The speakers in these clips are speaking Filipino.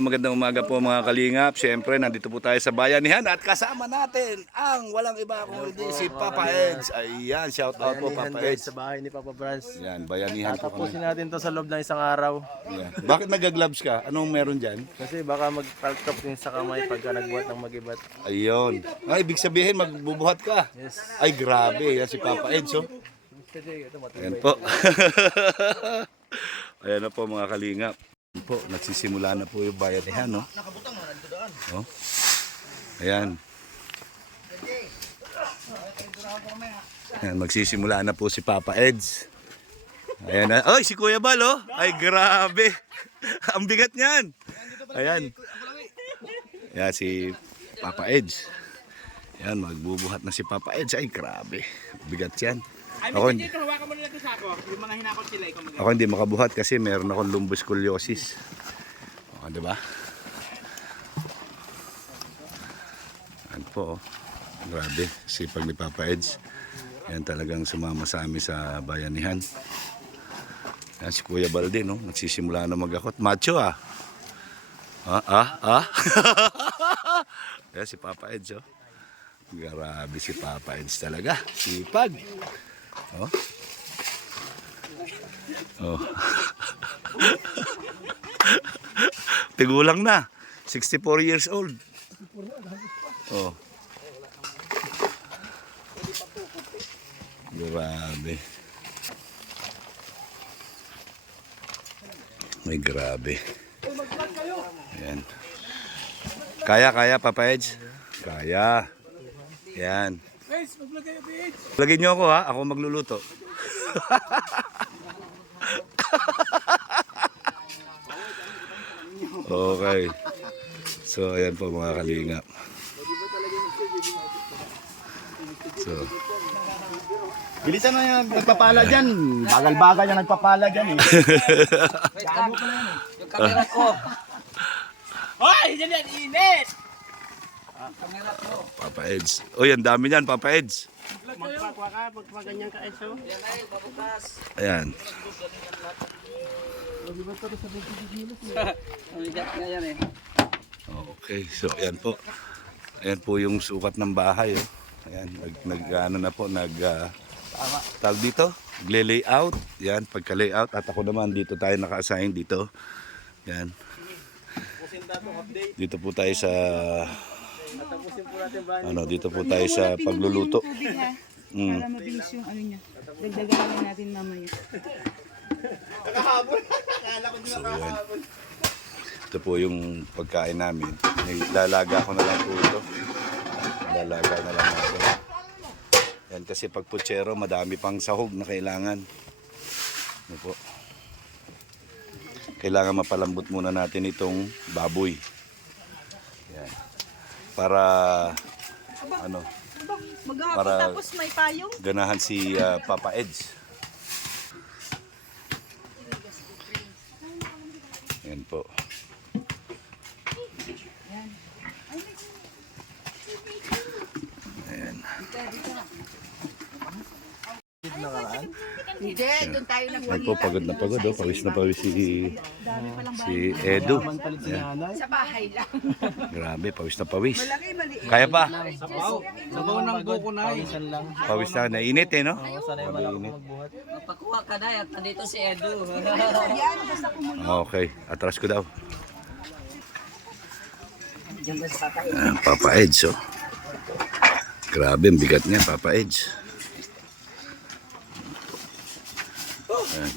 magandang umaga po mga kalingap. Siyempre, nandito po tayo sa bayanihan at kasama natin ang walang iba kundi si Papa Eds. Ayan, shout out po Papa Eds. Sa bahay ni Papa Franz. Ayan, bayanihan po kami. Tapusin natin to sa loob ng isang araw. Ayan. Bakit nag-gloves ka? Anong meron dyan? Kasi baka mag-paltok din sa kamay pagka nagbuhat ng magibat. Ayun. Ay, ibig sabihin magbubuhat ka. Yes. Ay, grabe. Yan si Papa Eds, oh. Ayan po. Ayan na po mga kalingap. Ayan po, nagsisimula na po yung bayanihan, no? Oh. Ayan. Ayan, magsisimula na po si Papa Eds. Ayan na. Ay, si Kuya Bal, oh. Ay, grabe. Ang bigat niyan. Ayan. Ayan, si Papa Eds. Ayan, magbubuhat na si Papa Eds. Ay, grabe. Bigat yan. Ako hindi makabuhat kasi meron akong lumboscoliosis. O, diba? Ayan po, oh. Grabe, sipag ni Papa Eds. Yan talagang sumama sa amin sa bayanihan. Yan si Kuya Balde, no? Nagsisimula na mag-akot. Macho, ah. Yan si Papa Eds, oh. Grabe si Papa Eds talaga. Sipag. Oh. Oh. Tigulang na. 64 years old. Oh. Grabe. May grabe. Ayan. Kaya, Papa Eds? Kaya. Ayan. Lagyan nyo ako, ha? Ako magluluto. Okay. So, ayan po mga kalingap. So, bilisan na yan, nagpapala dyan. Bagal-bagal yung nagpapala dyan eh. Yung camera ko. Hoy! Diyan yan, init! Camera ko. Papa Eds. Uy, ang dami niyan, Papa Eds. Magpakwa ka, magpaganyan ka, Eso. Yan ay, babukas. Ayan. Mabigat na yan eh. Okay, so ayan po. Ayan po yung sukat ng bahay. Oh. Ayan, ano na po, tawag dito, gle-layout. Yan, pagka-layout. At ako naman, dito tayo naka-assign dito. Yan. Dito po tayo sa, dito po tayo sa pagluluto. Para mabilis yung ano niya. Dagdagan natin mamaya. So yan. Ito po yung pagkain namin. Lalaga ko na lang po ito. Lalaga na lang natin. Yan kasi pag putsero, madami pang sahog na kailangan. Ano po? Kailangan mapalambot muna natin itong baboy. Yan. Para Maghapon Para tapos may payong. ganahan si Papa Eds. Yan po. Ayan. Hindi, doon tayo Yan po, pagod na pagod. Oh. Pawis na pawis si Edu. Ayan. sa bahay lang. Grabe, pawis na pawis. Malaki, maliit. Kaya pa? Sabaw ng buko na eh. Pawis na. Nainit eh, no? Sanay man ako magbuhat. Magpakuha ka na at nandito si Edu. Yan, basta kumulo. Okay, atras ko daw. Papa Eds, oh. Grabe, ang bigat niya, Papa Eds.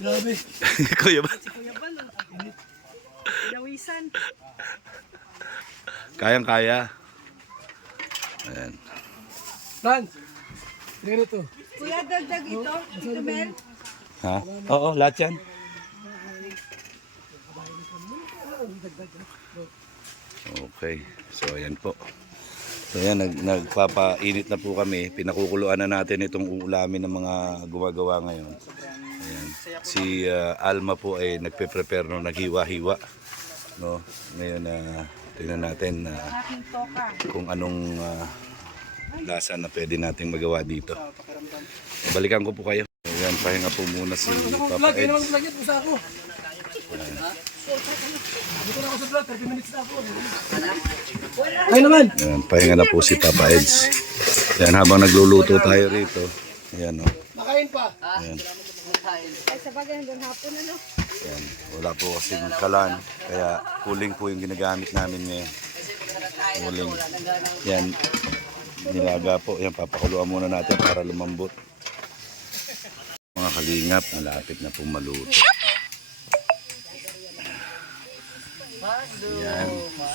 Grabe. Kuya ba? Kuya Bal, lawisan. Kayang-kaya. Ayan. Franz! Tingnan ito. Kuya, dagdag ito. Ito, Mel. Ha? Oo, lahat yan. Okay. So, ayan po. So, ayan, nagpapainit na po kami. Pinakukuluan na natin itong uulamin ng mga gumagawa ngayon. Ayan. Si Alma po ay nagpe-prepare no, naghiwa-hiwa. No? Ngayon, tingnan natin Aking toka. kung anong lasa na pwede nating magawa dito. Balikan ko po kayo. Ayan, pahinga po muna si Papa Eds. Ayan, pahinga na po si Papa Eds. Ayan, habang nagluluto tayo rito. Ayan, o. Ayan. Ay, sa bagay hanggang hapon ano. Ayan, wala po kasing kalan. Kaya cooling po yung ginagamit namin ngayon. Cooling. Yan, nilaga po. Yan, papakuluan muna natin para lumambot. Mga kalingap, malapit na pong maluto. Yan,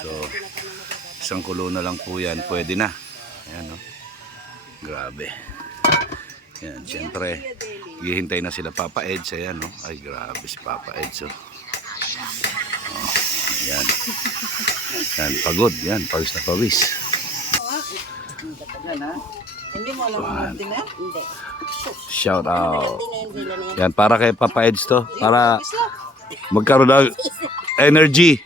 so isang kulo na lang po yan, pwede na. Ayan, o. Grabe. Yan, siyempre, hihintay na sila Papa Eds. Ayan, no? Ay, grabe si Papa Eds. Oh. Ayan. Yan, pagod. Yan, pawis na pawis. Hindi mo alam ang na? Hindi. Shout out. Yan, para kay Papa Eds to. Para magkaroon ng energy.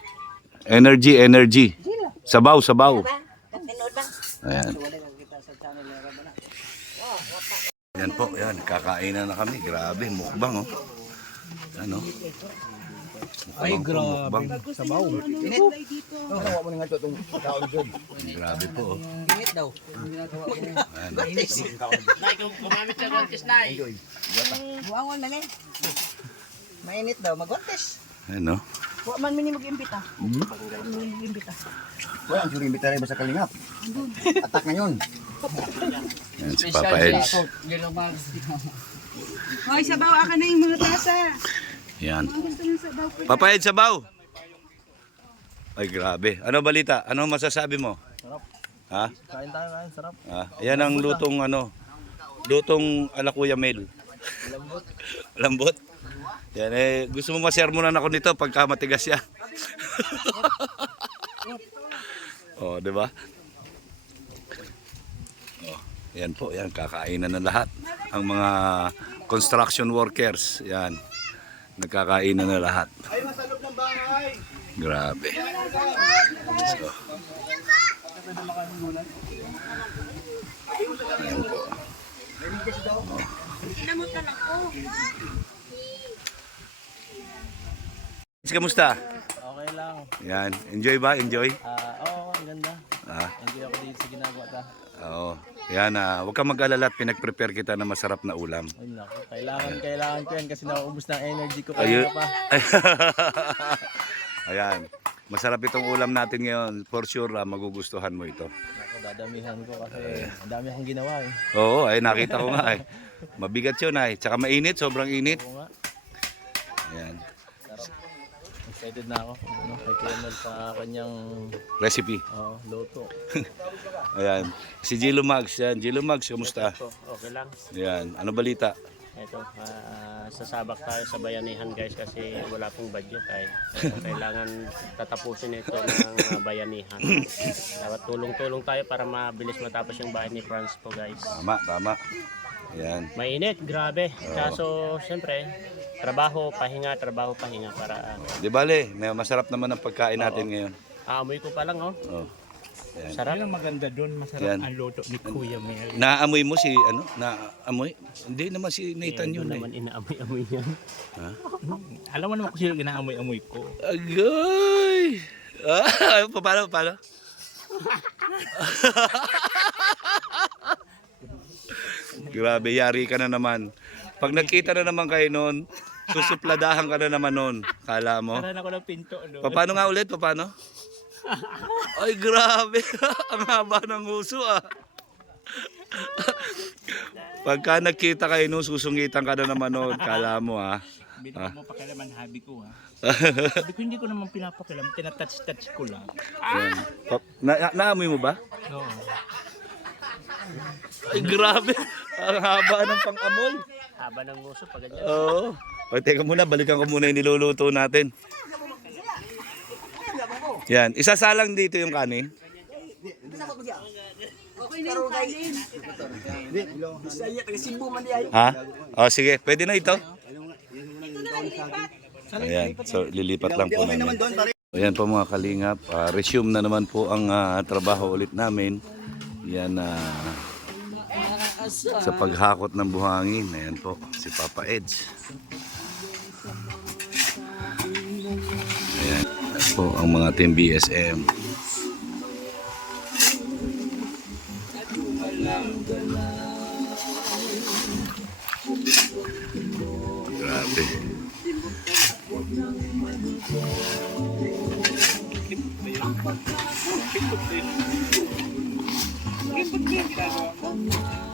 Energy. Sabaw. Kapinood ba? Ayan. Yan po, yan. Kakainan na kami. Grabe, mukbang, oh. Ano? Ay, grabe. Sabaw. Init. Dito. Nawa mo nga itong kaon dyan. Grabe po, oh. Init daw. Ayan. Nay, kung gumamit ka kontis, Nay. Buangon man eh. Mainit daw, magwantes. Ayan, no? Wa man mini mag-imbita. Mag-imbita. Wala, ang suri imbitary ba sa kalingap? Atak na yun. Ayan si Papa Eds. Hoy, sabaw aka na yung mga tasa. Yan. Ang gusto ng sabaw ko. Papa Eds, sabaw! Ay, grabe. Ano balita? Ano masasabi mo? Sarap. Ha? Kain tayo, sarap. Ayan ang lutong ano. Lutong ala Kuya Mel. Lambot. Lambot. Yan eh, gusto mo masermonan ako nito pagka matigas yan. Oh, di ba? Oh, yan po, yan kakainan ng lahat. Ang mga construction workers, yan. Nagkakainan na lahat. Ay, nasa loob ng bahay. Grabe. So, ayan po. Kamusta? Okay lang. Yan. Enjoy ba? Enjoy? Oo, ang ganda. Ah, Enjoy ako dito sa ginagawa ta. oo. Yan, huwag kang mag-alala at pinag-prepare kita ng masarap na ulam. Ay naku, kailangan ko yan kasi nauubos ng energy ko Ayun. kanina pa. Ayan. Masarap itong ulam natin ngayon. For sure, magugustuhan mo ito. Naku, dadamihan ko kasi ang dami akong ginawa eh. Oo, ay nakita ko nga eh. Mabigat yun ay. Tsaka mainit, sobrang init. Oo nga, Ayan. excited na ako. Ano, kay Colonel sa kanyang Recipe. luto. Ayan. Si Gilo Mags. Yan. Gilo Mags, kamusta? Okay lang. Ayan. Ano balita? Ito, sasabak tayo sa bayanihan guys kasi wala pong budget ay. Kailangan tatapusin ito ng bayanihan. Dapat tulong-tulong tayo para mabilis matapos yung bahay ni Franz po guys. Tama. Ayan. Mainit, grabe. Kaso, siyempre, trabaho, pahinga para Di bale, may masarap naman ang pagkain natin ngayon. aamoy ko pa lang oh. Oh. Ayan. Sarap. Yan ang maganda doon, masarap Yan. ang luto ni Kuya Mel. Naamoy mo si ano? Naamoy? Hindi naman si Nathan Hindi yun eh. naman inaamoy-amoy yan. Alam mo naman kung sino ginaamoy-amoy ko. Agoy! Paano? Grabe, yari ka na naman. Pag nagkita na naman kayo noon, susupladahan ka na naman noon. Kala mo? Karan ako ng pinto. No? Paano nga ulit? Paano? Ay, grabe. Ang haba ng uso ah. Pagka nagkita kayo noon, susungitan ka na naman noon. Kala mo ah. Binigyan mo pakialaman habi ko ha. Sabi ko hindi ko naman pinapakialam, tinatouch-touch ko lang. Yan. Naamoy mo ba? Oo. Ay, grabe. Ang haba ng pang-amoy. Haba ng nguso pag ganyan. Oo. O, teka muna, balikan ko muna yung niluluto natin. Yan, isasalang dito yung kanin. Okay na yung kanin. Ha? O, sige, pwede na ito. Ayan, so lilipat lang po namin. Ayan po mga kalingap, resume na naman po ang trabaho ulit namin. Yan sa paghakot ng buhangin. Ayan po, si Papa Eds. Ayan. Ayan po ang mga team BSM. Grabe. Ginagawa ko.